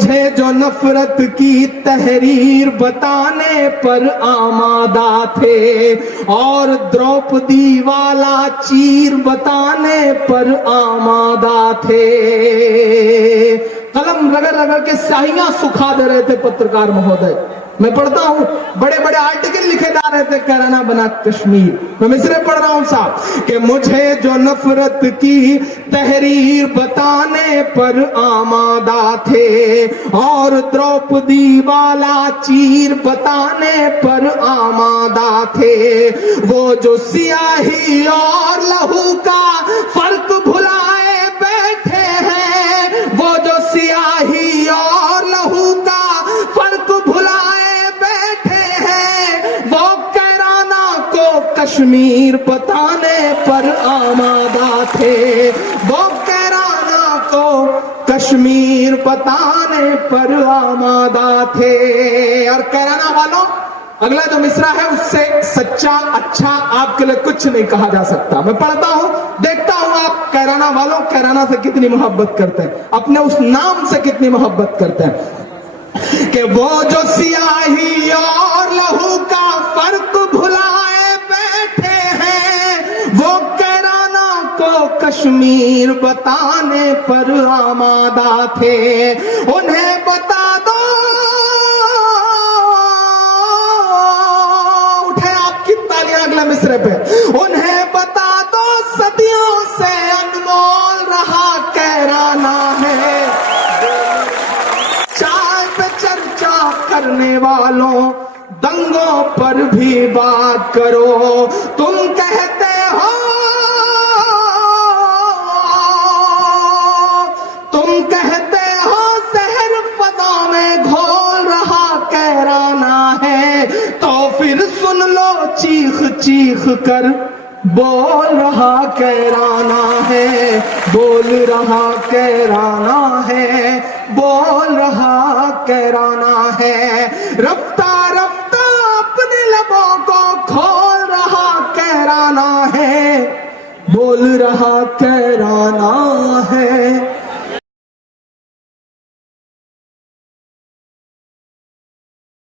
मुझे जो नफरत की तहरीर बताने पर आमादा थे और द्रौपदी वाला चीर बताने पर आमादा थे। कलम रगड़ रगड़ के स्याहियां सुखा दे रहे थे पत्रकार महोदय। मैं पढ़ता हूं, बड़े बड़े आर्टिकल लिखे जा रहे थे कैराना बना कश्मीर। मैं मिसरे पढ़ रहा हूं साहब कि मुझे जो नफरत की तहरीर बताने पर आमादा थे और द्रौपदी वाला चीर बताने पर आमादा थे। वो जो सियाही और लहू का फर्क भुलाए बैठे हैं, वो जो सियाही और लहू का फर्क भुलाए बैठे हैं, वो कैराना को कश्मीर बताने पर आमादा थे। वो कैराना को कश्मीर बताने पर आमादा थे। और कैराना वालों, अगला जो मिसरा है उससे सच्चा अच्छा आपके लिए कुछ नहीं कहा जा सकता। मैं पढ़ता हूं, देखता हूं आप कैराना वालों कैराना से कितनी मोहब्बत करते हैं, अपने उस नाम से कितनी मोहब्बत करते हैं। कि वो जो सियाही और लहू का फर्क भुलाए बैठे हैं, वो कैराना को कश्मीर बताने पर आमादा थे। उन्हें बता दो, उठे आपकी तालियां अगले मिसरे पे, उन्हें बता दो सदियों से अनमोल रहा कैराना है। करने वालों दंगों पर भी बात करो। तुम कहते हो, तुम कहते हो शहर फजा में घोल रहा कैराना है, तो फिर सुन लो चीख चीख कर बोल रहा कैराना है, बोल रहा कैराना है, बोल रहा कैराना है। रफ्ता रफ्ता अपने लबों को खोल रहा कैराना है, बोल रहा कैराना